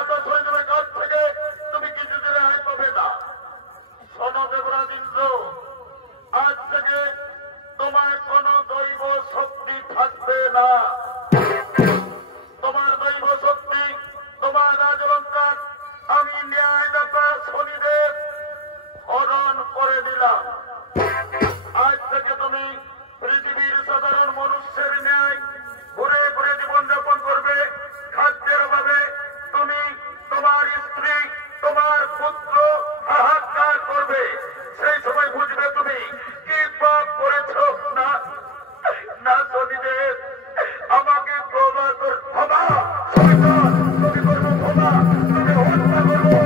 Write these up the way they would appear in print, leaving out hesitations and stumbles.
যত শহীদের কাছ থেকে তুমি কিছুদিন রেহাই পাবে না। শোনো দেবরাজ ইন্দ্র, আজ থেকে তোমার কোন দৈব শক্তি থাকবে না। তোমার দৈব শক্তি, তোমার রাজলঙ্কার আমি ন্যায়দাতা শনিদেব হরণ করে দিলাম। আজ থেকে তুমি পৃথিবীর সাধারণ মানুষের ন্যায় ঘুরে ঘুরে জীবনযাপন করবে। খাদ্যের অভাবে তুমি, তোমার স্ত্রী, তোমার পুত্র হাহাকার করবে। সেই সময় বুঝবে তুমি কি পাপ করেছ। না না শনিদেব, আমাকে ক্ষমা কর। ক্ষমা তুমি করবো, ক্ষমা তুমি হত্যা করবো।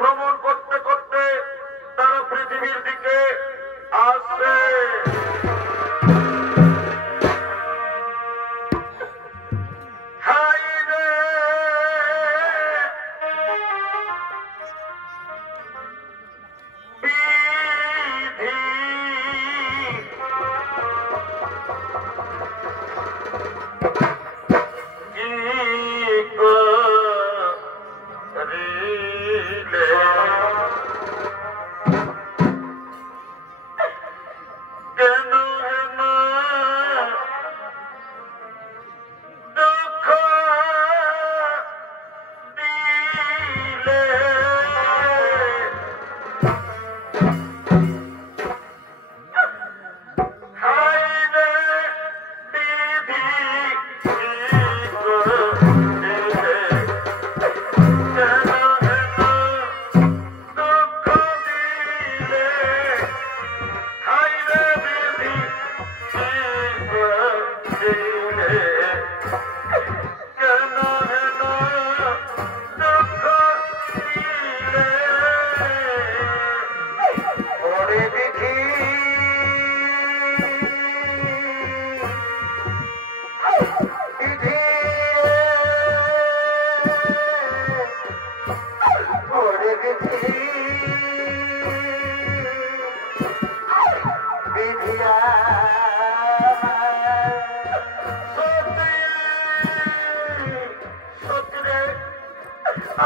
ভ্রমণ করতে করতে তারা পৃথিবীর দিকে আসে।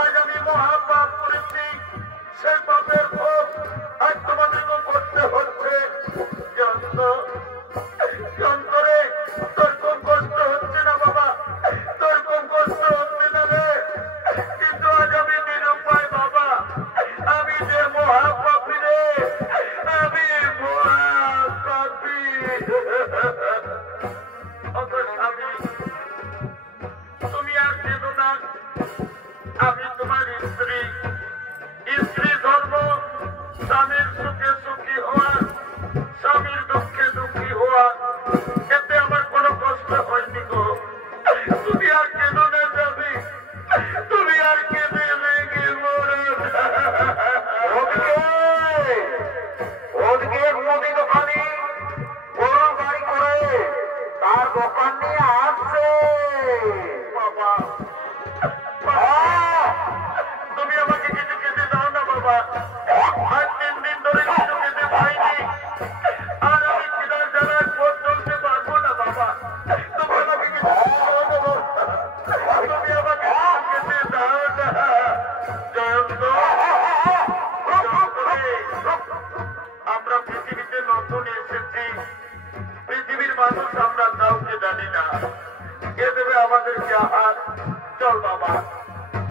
আজ আমি মহাপাপ করেছি, সেই পাপের ভোগ আজ তোমাদেরকে করতে হচ্ছে। যন্ত্রে তোর কোন কষ্ট হচ্ছে না বাবা, তোর কোন কষ্ট হচ্ছে না রে। কিন্তু আজ আমি নিরুপায় বাবা, আমি যে মহাপাপী রে, আমি মহাপাপী। তুমি আর কেন না, আমি তোমার স্ত্রী। স্ত্রী ধর্ম স্বামীর সুখে সুখী হওয়া, স্বামীর দুঃখে দুঃখী হওয়া, এতে আমার কোনো কষ্ট হয়নি গো। তুমি আর কেন না যাবি, তুমি আর কেঁদে লেগে মরে। ওদিকে মুদি দোকানি গরুর গাড়ি করে তার দোকান নিয়ে আসছে বাবা, তুমি আমাকে কিছু খেতে দাও না বাবা। আজ 3 দিন ধরে কিছু খেতে পাইনি, আর আমি খিদার জ্বালায় পথ চলতে পারবো না বাবা। তুমি আমাকে কিছু দাও না বাবা, তুমি আমাকে কিছু খেতে দাও না। জয়ন্ত, আমরা পৃথিবীতে নতুন এসেছি, পৃথিবীর মানুষ আমরা কাউকে জানি না। কে দেবে আমাদেরকে আহার? চল বাবা,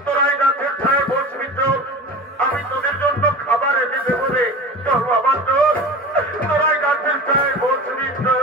তোরাই গাছের ছায় বসবি, চল, আমি তোদের জন্য খাবার এনে দেবো রে। চল বাবা, চল, তোরাই গাছের ছায় বসবি, চল।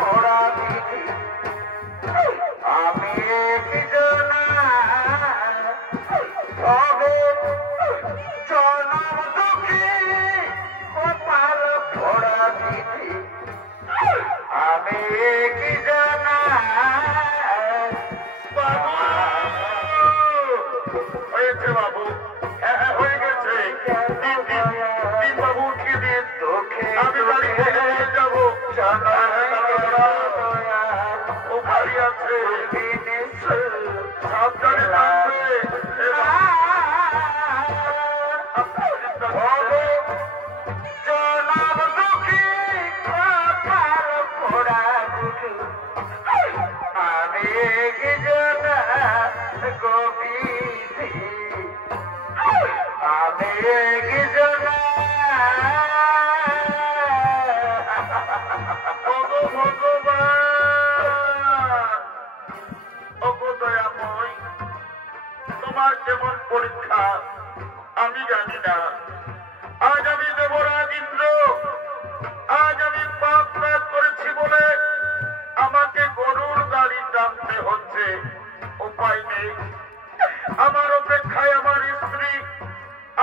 Para কি জানা বাবু হয়েছে বাবু, হ্যাঁ হ্যাঁ হয়ে গেছে। দিন বাবু উঠিয়ে দিন, আমি বাড়ি থেকে যাবো। ও বাড়ি আছে, সাবধানে থাকবে। তোমার কেমন পরীক্ষা আমি জানি না। আজ আমি দেবরাজ ইন্দ্র, আজ আমি পাপ ত্যাগ করেছি বলে আমাকে গরুর গাড়ি টানতে হচ্ছে, উপায় নেই। আমার অপেক্ষায় আমার স্ত্রী,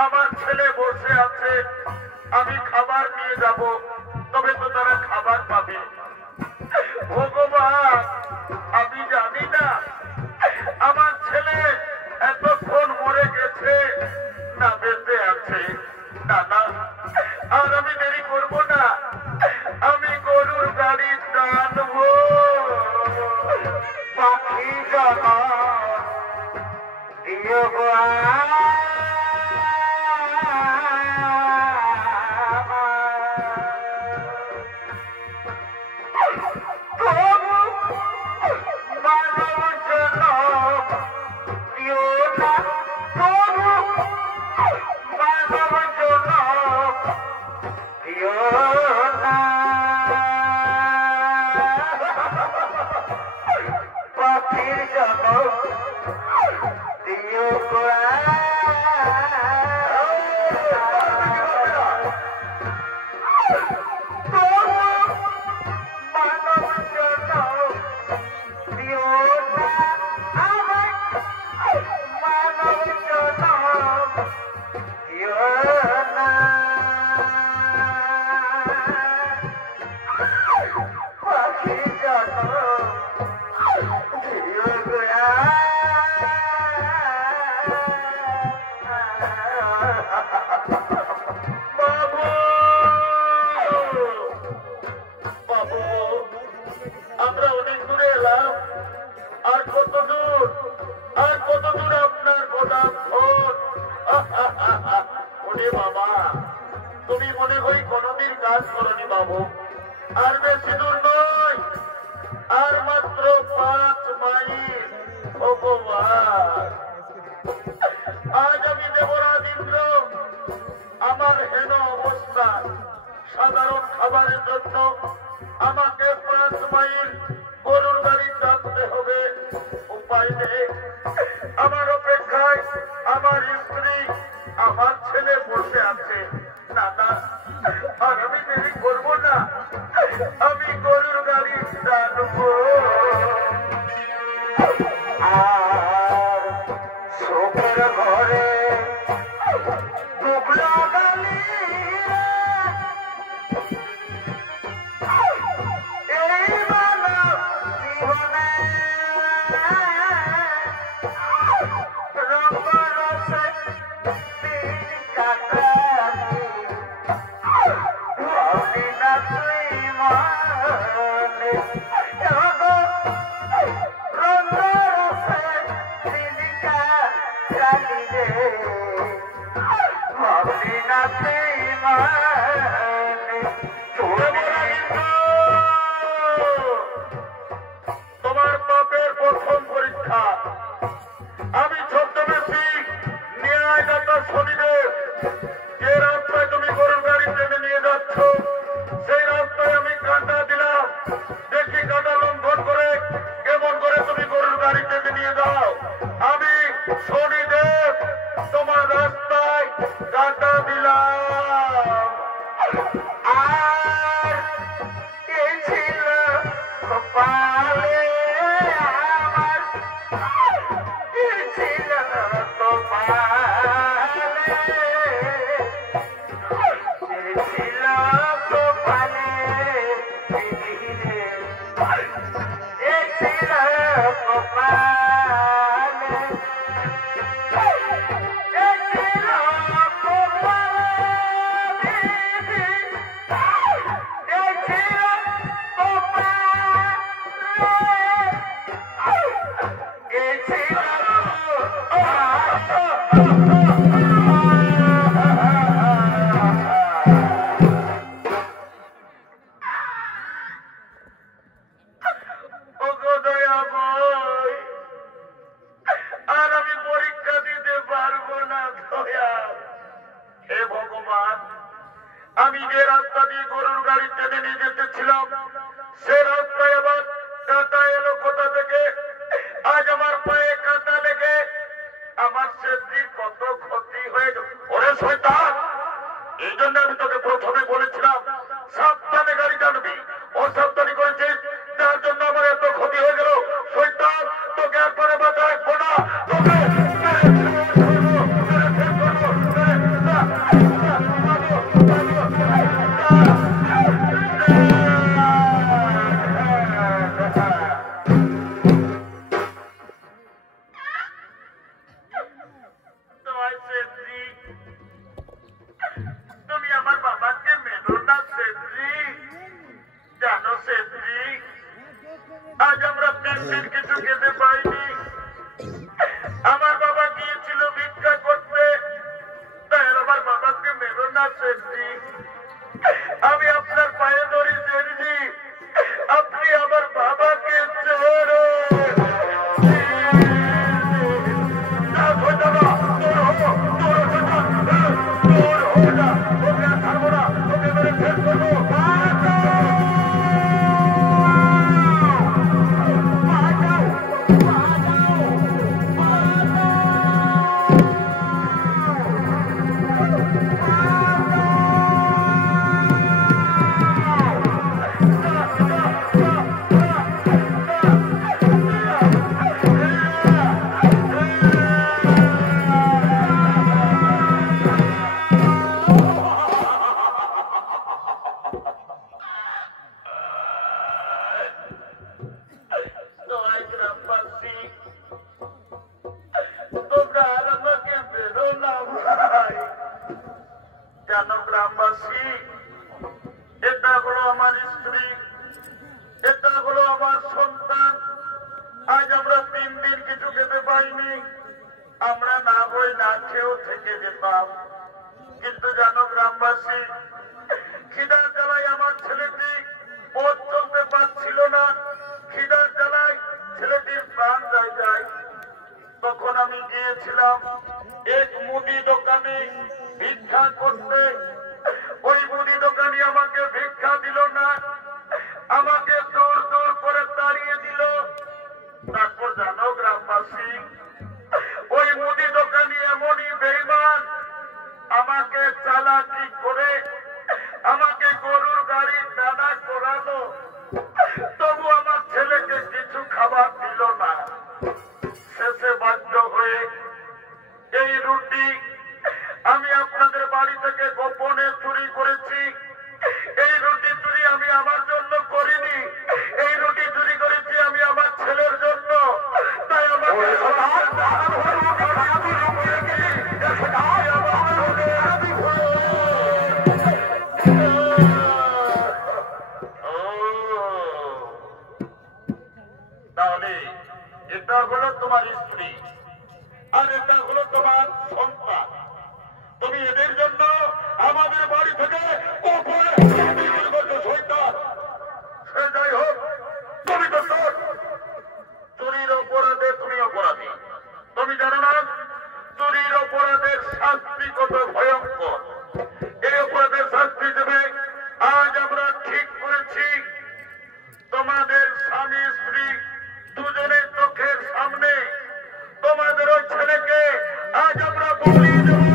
আমার ছেলে বসে আছে। আমি খাবার নিয়ে যাব, তবে তো তারা খাবার পাবে। ভগবান, আমি জানি না আমার ছেলে এতক্ষণ মরে গেছে না বেঁচে আছে। না না, আর আমি দেরি করব না, আমি গরুর গাড়ি টানবো। পাখি জানা দিও পাখির জন্য দিও আমরা অনেক দূরে এলাম, আর কত দূর, আর কত দূর আপনার গোদাম ঘর। ওরে বাবা, তুমি মনে হয় কোনদিন কাজ করনি বাবু। আর বেশি দূর নয়, আর মাত্র 5 মাইল। ভগবান, আজ আমি দেবরাজ ইন্দ্র, আমার হেন অবস্থা। সাধারণ খাবারের জন্য আমাকে 5 মাইল গরুর গাড়ি টানতে হবে, উপায় নেই। আমার অপেক্ষায় আমার স্ত্রী, আমার ছেলে বসে আছে। না না, আর আমি দেরি করবো না, আমি গরুর গাড়ি টানবো। আর শোকের ঘরে টুকরা গালি এই মানব জীবনে রঙ্গরসে দিন কাটালি ভাবলি না তুই মানে আমি যে রাস্তা দিয়ে গরুর গাড়ি টেনে নিয়ে যেতেছিলাম সে রাস্তায় আবার কাঁটা এলো কোথা থেকে। আজ আমার পায়ে কাঁটা লেগে আমার সেদিন কত ক্ষতি হয়ে গেল। ওরে শয়তান, এই জন্য আমি তোকে প্রথমে বলেছিলাম সাবধানে গাড়ি টানবি, অসাবধানি করেছিস তার জন্য আমার এত ক্ষতি হয়ে গেল। শয়তান, তোকে একবারে বাঁচা রাখবো না, তোকে তুমি আমার বাবাকে মেনো না সেদ্রি, জানো সেদ্রি আজ আমরা তিন কিছু খেতে পাইনি। আমার বাবা গিয়েছিল ভিক্ষা করতে, তাই আমার বাবাকে মেনো না সেদ্রি। আমি আপনার পায়ে ধরি সেদ্রি, আপনি আমার বাবাকে ছেড়ে গ্রামবাসী, এটা হলো আমার স্ত্রী, এটা হলো আমার সন্তান। আজ আমরা 3 দিন কিছু খেতে পাইনি, আমরা না হই না খেয়েও থেকে যেতাম। কিন্তু জানো গ্রামবাসী, খিদার জ্বালায় আমার ছেলেটি পথ চলতে পারছিল না, খিদার জ্বালায় ছেলেটির প্রাণ যায়। তখন আমি গিয়েছিলাম এক মুদি দোকানে ভিক্ষা করতে। ওই মুদি দোকানি আমাকে ভিক্ষা দিল না, আমাকে দূর দূর করে তাড়িয়ে দিল। তারপর জানো গ্রামবাসী, ওই মুদি দোকানি এমনই বেঈমান, আমাকে চালাকি করে আমাকে গরুর গাড়ি দানা করালো, তবু আমার ছেলেকে কিছু খাবার দিল না। শেষে বাধ্য হয়ে এই রুটি আমি আপনাদের বাড়ি থেকে গোপনে চুরি করেছি। এই রুটি চুরি আমি আমার জন্য করিনি, এই রুটি চুরি করেছি আমি আমার ছেলের জন্য। তাই আমাকে তাহলে এটা হলো তোমার স্ত্রী আর এটা হলো তোমার সন্তান। তুমি এদের জন্য আমাদের বাড়ি থেকে সে যাই হোক, তুমি তো চুরির অপরাধে তুমি অপরাধী। তুমি জানো না চুরির অপরাধের শাস্তি কত ভয়ঙ্কর? এই অপরাধের শাস্তি দেবে আজ আমরা ঠিক করেছি। তোমাদের স্বামী স্ত্রী দুজনের চোখের সামনে তোমাদের ওই ছেলেকে আজ আমরা বলি দেব।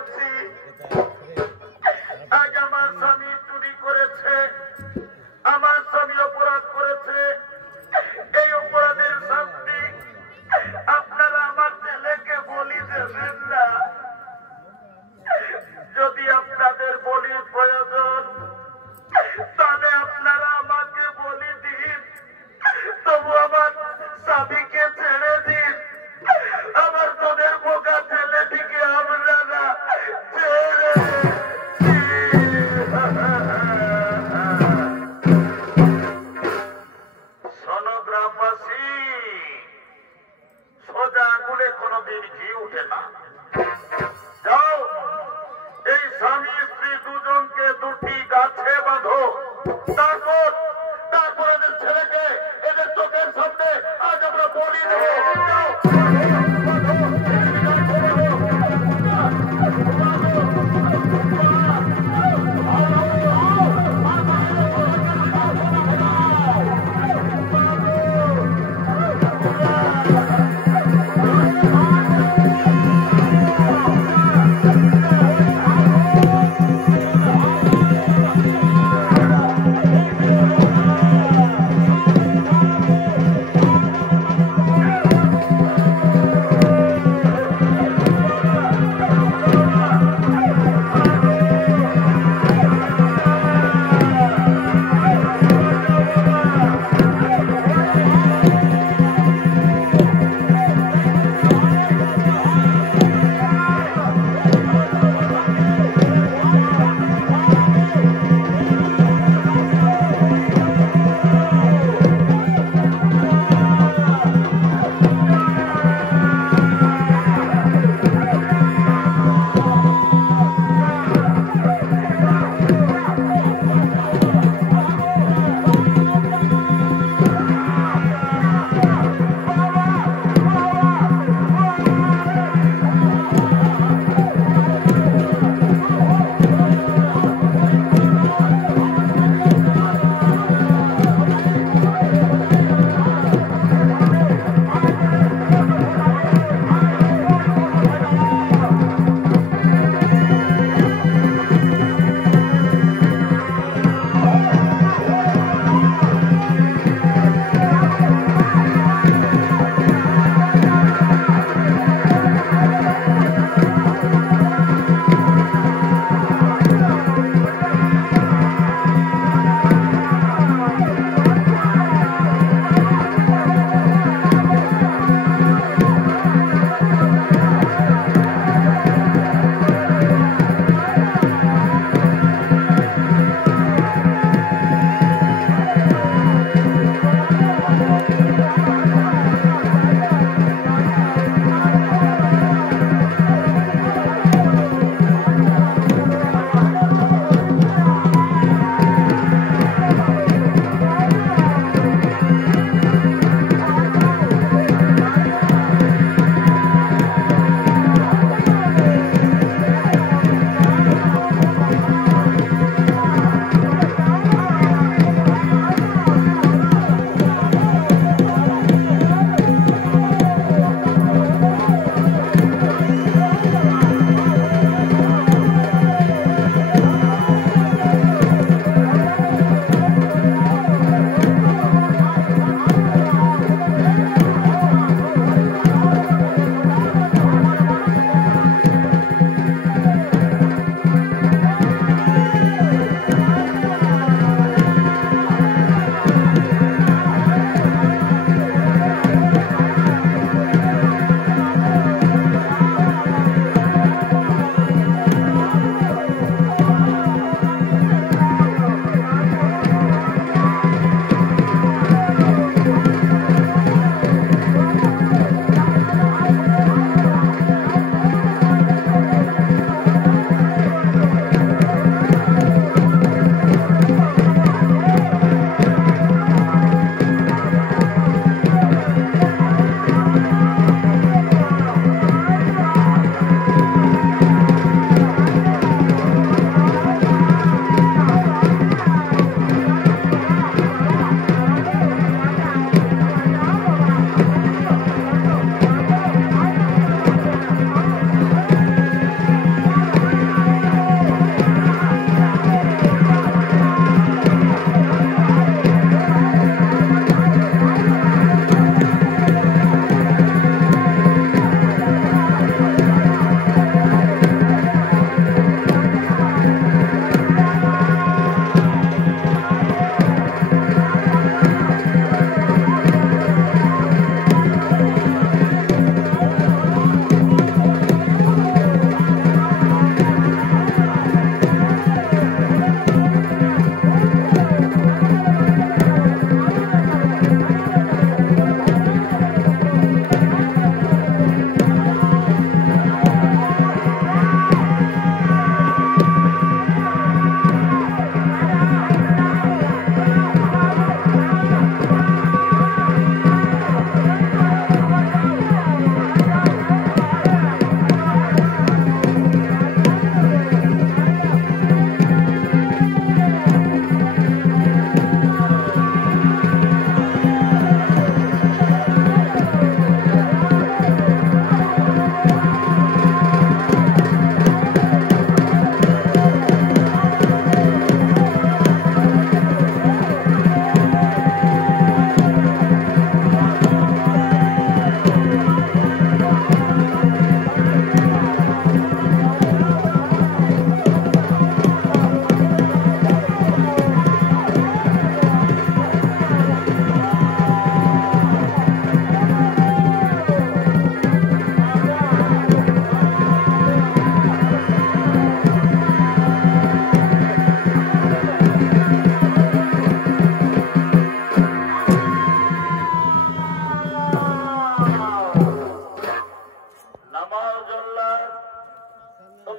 বলেছি আজ আমার স্বামী চুরি করেছে, আমার স্বামী অপরাধ করেছে, এই অপরাধের শাস্তি আপনারা আমার ছেলেকে বলি দেবেন না। যদি আপনাদের বলির প্রয়োজন তাহলে আপনারা আমাকে বলি দিন, তবু আমার স্বামীকে ছেড়ে দিন। আমার তোদের বোকা ছেলেটিকে আপনারা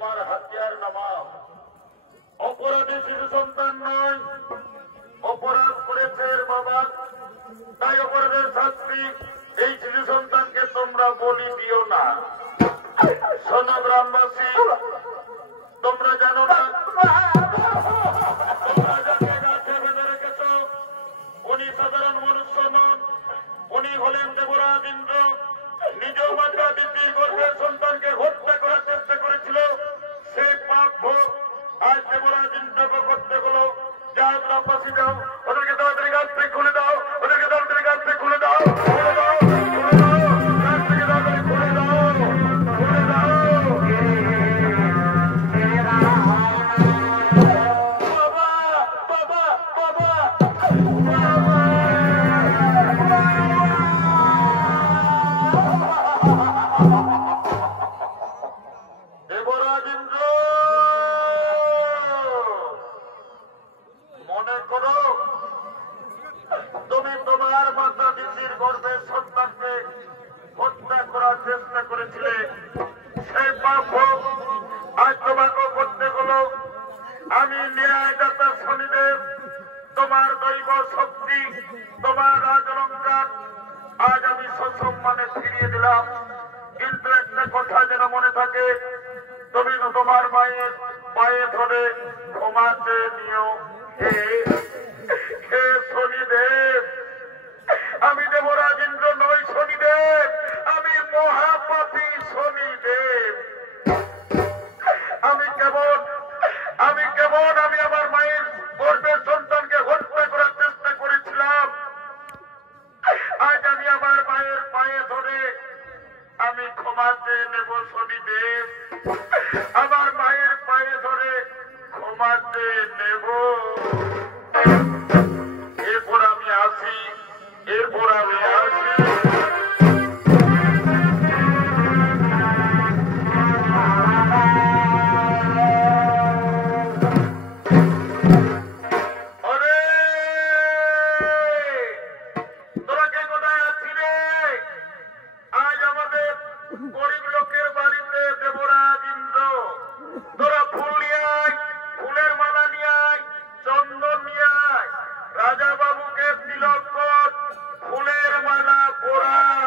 তোমার হাতিয়ার নামাও। অপরাধী শিশু সন্তান নয়, অপরাধ করেছে এর বাবা, তাই অপরাধের শাস্তি এই শিশু সন্তানকে তোমরা বলি দিও না। শোনো গ্রামবাসী, তোমরা জানো না, তোমরা যাকে গাছে বেঁধে রেখেছ উনি সাধারণ মনুষ্য নন, উনি হলেন দেবরাজ ইন্দ্র। নিজ মাতা দিদির গর্ভের সন্তানকে হত্যা করার চেষ্টা করেছিল, সে পাপ ভোগ আজ দেবরাজ ইন্দ্রকে করতে হলো। যাও গ্রামবাসী, যাও, ওদেরকে তাড়াতাড়ি গাছ থেকে খুলে দাও, ওদেরকে তাড়াতাড়ি গাছ থেকে খুলে দাও, খুলে দাও, খুলে দাও, গাছ থেকে তাড়াতাড়ি খুলে দাও, খুলে দাও। বাবা, বাবা, বাবা, দেবরাজ ইন্দ্র, মনে করো তুমি তোমার মাতা দিদির গর্ভের সন্তানকে হত্যা করার চেষ্টা করেছিলে, সেই পাপ আজ তোমাকে করতে হলো। আমি ন্যায়দাতা শনিদেব, তোমার দৈব শক্তি, তোমার রাজ অলঙ্কার আজ আমি সসম্মানে ফিরিয়ে দিলাম। কিন্তু একটা কথা যেন মনে থাকে, তুমি তোমার মায়ের পায়ে ধরে ক্ষমা চেয়ে নিও। হে শনিদেব, আমি দেবরাজ ইন্দ্র নই শনিদেব, আমি মহাপাপী শনিদেব। আমি আমার মায়ের গর্ভের সন্তানকে হত্যা করার চেষ্টা করেছিলাম। আজ আমি আমার মায়ের পায়ে ধরে আমি ক্ষমা চেয়ে নেব শনিদেব, আমার মায়ের পায়ে ধরে ক্ষমা চেয়ে নেব। এরপর আমি আসি, এরপর আমি আসি। গরিব লোকের বাড়িতে দেবরাজ ইন্দ্র, তোরা ফুল নিয়ে আয়, ফুলের মালা নিয়ে আয়, চন্দন নিয়ে আয়, রাজা বাবুকে তিলক কর, ফুলের মালা পরায়।